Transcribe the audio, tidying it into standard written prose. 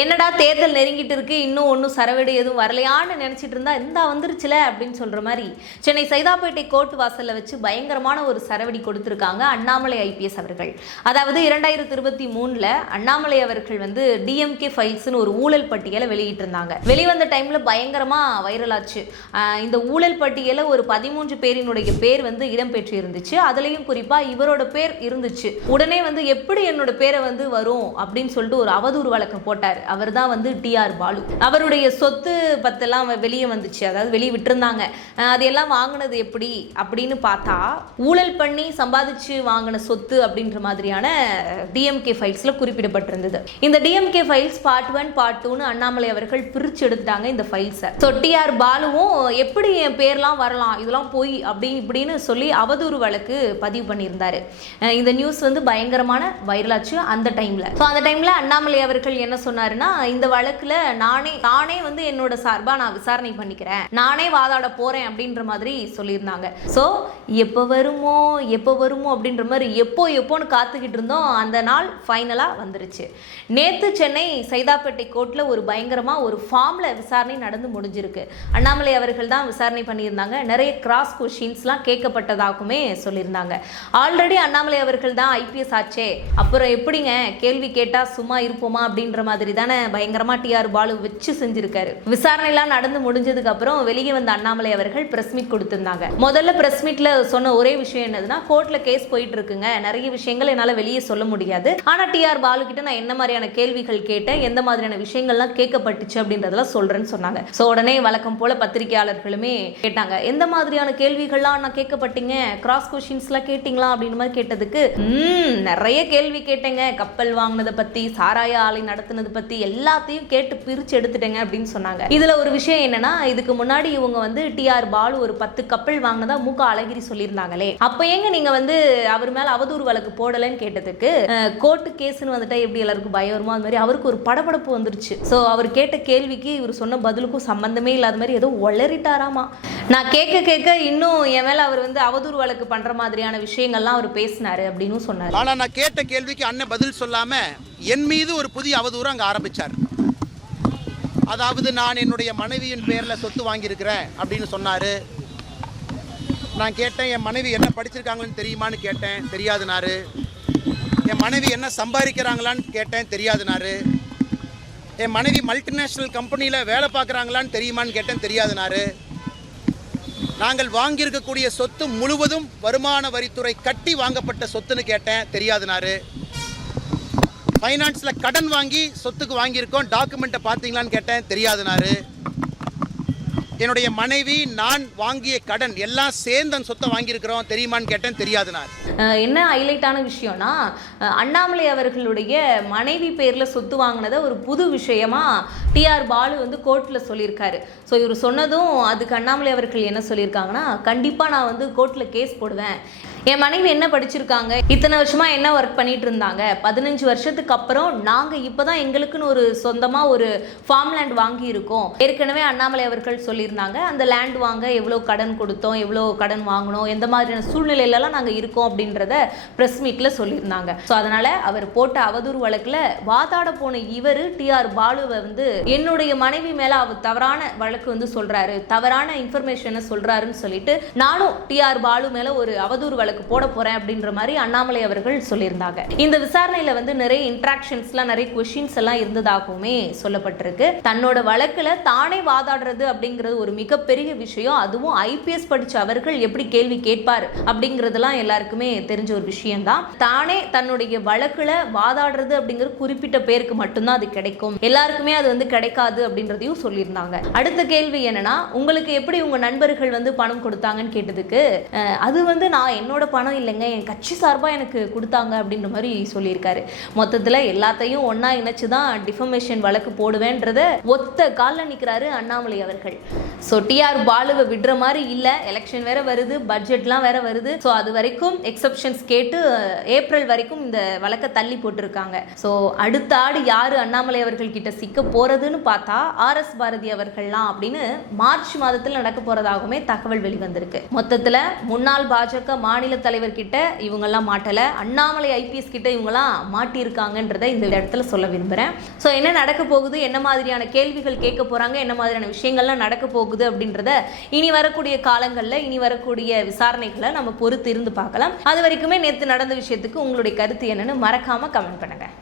என்னடா தேர்தல் நெருங்கிட்டு இருக்கு, இன்னும் ஒன்றும் சரவெடி எதுவும் வரலையான்னு நினச்சிட்டு இருந்தா இந்த வந்துருச்சுல அப்படின்னு சொல்கிற மாதிரி சென்னை சைதாப்பேட்டை கோர்ட் வாசலில் வச்சு பயங்கரமான ஒரு சரவெடி கொடுத்துருக்காங்க அண்ணாமலை ஐபிஎஸ் அவர்கள். அதாவது 2023 அண்ணாமலை அவர்கள் வந்து டிஎம்கே ஃபைல்ஸ்னு ஒரு ஊழல் பட்டியலை வெளியிட்டிருந்தாங்க. வெளிவந்த டைமில் பயங்கரமாக வைரலாச்சு. இந்த ஊழல் பட்டியலில் ஒரு 13 பேரினுடைய பேர் வந்து இடம்பெற்று இருந்துச்சு. அதுலேயும் குறிப்பாக இவரோட பேர் இருந்துச்சு. உடனே வந்து எப்படி என்னோட பேரை வந்து வரும் அப்படின்னு சொல்லிட்டு ஒரு அவதூறு வழக்கம் போட்டார். அவர் தான் வந்து டிஆர் பாலு. அவருடைய சொத்து பத்தெல்லாம் வெளியே வந்துச்சு, அதாவது வெளியே விட்டுருந்தாங்க. அதையெல்லாம் வாங்கினது எப்படி அப்படின்னு பார்த்தா ஊழல் பண்ணி சம்பாதிச்சு வாங்கின சொத்து அப்படின்ற மாதிரியான டிஎம்கே ஃபைல்ஸ்ல குறிப்பிடப்பட்டிருந்தது. இந்த டிஎம்கே ஃபைல்ஸ் பார்ட் 1 பார்ட் 2ன்னு அண்ணாமலை அவர்கள் பிரிச்சு எடுத்துட்டாங்க இந்த ஃபைல்ஸை. ஸோ டிஆர் பாலுவும் எப்படி என் பேர்லாம் வரலாம், இதெல்லாம் போய் அப்படி இப்படின்னு சொல்லி அவதூறு வழக்கு பதிவு பண்ணியிருந்தாரு. இந்த நியூஸ் வந்து பயங்கரமான வைரலாச்சு அந்த டைம்ல. ஸோ அந்த டைம்ல அண்ணாமலை அவர்கள் என்ன சொன்னாருன்னா, இந்த வழக்குல நானே வந்து என்னோட சார்பா நான் விசாரணை பண்ணிக்கிறேன், நானே வாதாட போறேன் அப்படின்ற மாதிரி சொல்லியிருந்தாங்க. ஸோ எப்போ வருமோ அப்படின்ற மாதிரி எப்போன்னு காத்துக்கிட்டு இருந்தோம். அந்த நாள் ஃபைனலா வந்துருச்சு. நேத்து சென்னை சைதாப்பேட்டை கோர்ட்ல ஒரு பயங்கரமா ஒரு ஃபார்ம்ல விசாரணை நடந்து முடிஞ்சிருக்கு. அண்ணாமலை அவர்கள் தான் விசாரணை பண்ணியிருந்தாங்க. நிறைய கிராஸ் கொஸ்டின்ஸ்லாம் கேட்கப்பட்டதாகவுமே சொல்லியிருந்தாங்க. ஆல்ரெடி அண்ணாமலை அவர்கள் தான் ஐபிஎஸ் ஆச்சே, அப்புறம் எப்படிங்க கேள்வி கேட்டா சும்மா இருப்போமா அப்படின்ற மாதிரி தானே பயங்கரமா டிஆர் பாலு வச்சு செஞ்சிருக்காரு. விசாரணை எல்லாம் நடந்து முடிஞ்சதுக்கு அப்புறம் வெளியே வந்த அண்ணாமலை அவர்கள் பிரஸ் மீட் கொடுத்திருந்தாங்க. முதல்ல பிரஸ் மீட்ல சொன்ன ஒரே விஷயம் என்னதுன்னா, கோர்ட்ல கேஸ் போயிட்டு இருக்குங்க, நிறைய விஷயங்கள் என்னால வெளியே சொல்ல முடியாது, ஆனா டிஆர் பாலு கிட்ட நான் என்ன மாதிரியான கேள்விகள் கேட்டேன், எந்த மாதிரியான விஷயங்கள்லாம் கேட்கப்பட்டுச்சு அப்படின்றதெல்லாம் சொல்றேன்னு சொன்னாங்க. ஸோ உடனே வழக்கம் போல பத்திரிகையாளர்களுமே கேட்டாங்க, எந்த மாதிரியான கேள்விகள்லாம் நான் கேட்கப்பட்டீங்க, கிராஸ் கொஸ்டின்ஸ்லாம் கேட்டீங்களா அப்படின்னு மாதிரி கேட்டதுக்கு நிறைய கேள்வி கேட்டேங்க, கப்பல் வாங்கினதை பத்தி, சாராய ஆலை நடத்தினது பத்தி எல்லாத்தையும் கேட்டு பிரிச்சு எடுத்துட்டேங்க அப்படின்னு சொன்னாங்க. இதுல ஒரு விஷயம் என்னன்னா, இதுக்கு முன்னாடி இவங்க வந்து டிஆர் பாலு ஒரு 10 கப்பல் வாங்கினதா மூக அழகிரி சொல்லியிருந்தாங்களே, அப்ப ஏங்க நீங்க வந்து அவர் மேல அவதூறு வழக்கு போடலன்னு கேட்டதுக்கு, கோர்ட்டு கேஸ்ன்னு வந்துட்டா எப்படி எல்லாருக்கும் பயம் வருமோ அது மாதிரி அவருக்கு ஒரு படபடப்பு வந்துருச்சு. ஸோ அவர் கேட்ட கேள்விக்கு இவர் சொன்ன பதிலுக்கும் சம்பந்தமே இல்லாத மாதிரி ஏதோ ஒளறிட்டாராமா. நான் கேட்க இன்னும் என் மேல அவர் வந்து அவதூறு வழக்கு பண்ற மாதிரியான விஷயங்கள்லாம் அவர் பேசினாரு அப்படின்னு சொன்னாரு. ஆனா நான் கேட்ட கேள்விக்கு அண்ணன் பதில் சொல்லாம என் மீது ஒரு புதிய அவதூறு அங்க ஆரம்பிச்சார். அதாவது நான் என்னுடைய மனைவியின் பேர்ல சொத்து வாங்கியிருக்கிறேன் அப்படின்னு சொன்னாரு. நான் கேட்டேன், என் மனைவி என்ன படிச்சிருக்காங்கன்னு தெரியுமான்னு கேட்டேன், தெரியாதுனாரு. என் மனைவி என்ன சம்பாதிக்கிறாங்களான்னு கேட்டேன், தெரியாதுனாரு. என் மனைவி மல்டிநேஷனல் கம்பெனியில் வேலை பார்க்குறாங்களான்னு தெரியுமான்னு கேட்டேன், தெரியாதுனாரு. நாங்கள் வாங்கியிருக்கக்கூடிய சொத்து முழுவதும் வருமான வரித்துறை கட்டி வாங்கப்பட்ட சொத்துன்னு கேட்டேன், தெரியாதுனாரு. ஃபைனான்ஸில் கடன் வாங்கி சொத்துக்கு வாங்கியிருக்கோம், டாக்குமெண்ட்டை பார்த்தீங்களான்னு கேட்டேன், தெரியாதுனாரு. என்னுடைய மனைவி நான் வாங்கிய கடன் எல்லாம் சேர்ந்து அந்த சொத்தை வாங்கியிருக்கிறோம், தெரியுமான்னு கேட்டேன், தெரியாதுனாரு. என்ன ஹைலைட்டான விஷயம்னா, அண்ணாமலை அவர்களுடைய மனைவி பேரில் சொத்து வாங்கினதை ஒரு புது விஷயமா டிஆர் பாலு வந்து கோர்ட்டில் சொல்லியிருக்காரு. ஸோ இவர் சொன்னதும் அதுக்கு அண்ணாமலை அவர்கள் என்ன சொல்லியிருக்காங்கன்னா, கண்டிப்பாக நான் வந்து கோர்ட்டில் கேஸ் போடுவேன், என் மனைவி என்ன படிச்சிருக்காங்க, இத்தனை வருஷமா என்ன ஒர்க் பண்ணிட்டு இருந்தாங்க, 15 வருஷத்துக்கு அப்புறம் நாங்கள் இப்போதான் எங்களுக்குன்னு ஒரு சொந்தமாக ஒரு ஃபார்ம் லேண்ட் வாங்கி இருக்கோம். ஏற்கனவே அண்ணாமலை அவர்கள் சொல்லியிருந்தாங்க, அந்த லேண்ட் வாங்க எவ்வளோ கடன் கொடுத்தோம், எவ்வளோ கடன் வாங்கினோம், எந்த மாதிரியான சூழ்நிலையிலலாம் நாங்கள் இருக்கோம் அப்படின்றத ப்ரெஸ் மீட்டில் சொல்லியிருந்தாங்க. ஸோ அதனால் அவர் போட்ட அவதூறு வழக்கில் வாதாட போன இவர் டிஆர் பாலுவை வந்து என்னுடைய மனைவி மேலே அவர் தவறான வழக்கு வந்து சொல்கிறாரு, தவறான இன்ஃபர்மேஷனை சொல்கிறாருன்னு சொல்லிட்டு நானும் டிஆர் பாலு மேலே ஒரு அவதூறு வழக்கு போட போறேன் அப்படின்ற மாதிரி அண்ணாமலை அவர்கள் சொல்லியிருந்தாங்க. இந்த விசாரணையில வந்து நிறைய இன்ட்ராக்ஷன்ஸ்லாம், நிறைய கொஸ்டின்ஸ் எல்லாம் இருந்ததாகவுமே சொல்லப்பட்டிருக்கு. தன்னோட வழக்குல தானே வாதாடுறது அப்படிங்கிறது ஒரு மிகப்பெரிய விஷயம். அதுவும் ஐபிஎஸ் படிச்ச அவர்கள் எப்படி கேள்வி கேட்பார் அப்படிங்கிறதுலாம் எல்லாருக்குமே தெரிஞ்ச ஒரு விஷயம் தான். தானே தன்னுடைய வழக்குல வாதாடுறது அப்படிங்கிறது குறிப்பிட்ட பேருக்கு மட்டும்தான் அது கிடைக்கும், எல்லாருக்குமே அது வந்து கிடைக்காது அப்படின்றதையும் சொல்லியிருந்தாங்க. அடுத்த கேள்வி என்னன்னா, உங்களுக்கு எப்படி உங்க நண்பர்கள் வந்து பணம் கொடுத்தாங்கன்னு கேட்டதுக்கு, அது வந்து நான் என்னோட பணம் இல்லைங்க, என் கட்சி சார்பாக எனக்கு கொடுத்தாங்க அப்படின்ற மாதிரி சொல்லியிருக்காரு. மொத்தத்தில் எல்லாத்தையும் ஒன்றா இணைச்சு தான் டிஃபமேஷன் வழக்கு போடுவேன்றத ஒத்த காலில் நிற்கிறாரு அண்ணாமலை அவர்கள். ஸோ டிஆர் பாலுவை விடுற மாதிரி இல்லை, எலெக்ஷன் வேற வருது, பட்ஜெட்லாம் வேற வருது. ஸோ அது வரைக்கும் எக்ஸப்ஷன்ஸ் கேட்டு ஏப்ரல் வரைக்கும் இந்த வழக்கை தள்ளி போட்டிருக்காங்க. ஸோ அடுத்த ஆடு யார் அண்ணாமலை அவர்கள் கிட்ட சிக்க போறதுன்னு பார்த்தா RS பாரதி அவர்கள்லாம் அப்படின்னு மார்ச் மாதத்தில் நடக்க போறதாகவுமே தகவல் வெளிவந்திருக்கு. மொத்தத்தில் முன்னாள் பாஜக மாநில மாநில தலைவர் கிட்ட இவங்கெல்லாம் மாட்டலை, அண்ணாமலை ஐபிஎஸ் கிட்ட இவங்கெல்லாம் மாட்டியிருக்காங்கன்றதை இந்த இடத்துல சொல்ல விரும்புகிறேன். ஸோ என்ன நடக்க போகுது, என்ன மாதிரியான கேள்விகள் கேட்க போகிறாங்க, என்ன மாதிரியான விஷயங்கள்லாம் நடக்க போகுது அப்படின்றத இனி வரக்கூடிய காலங்களில், இனி வரக்கூடிய விசாரணைகளை நம்ம பொறுத்து இருந்து பார்க்கலாம். அது வரைக்குமே நேற்று நடந்த விஷயத்துக்கு உங்களுடைய கருத்து என்னன்னு மறக்காமல் கமெண்ட் பண்ணுங்கள்.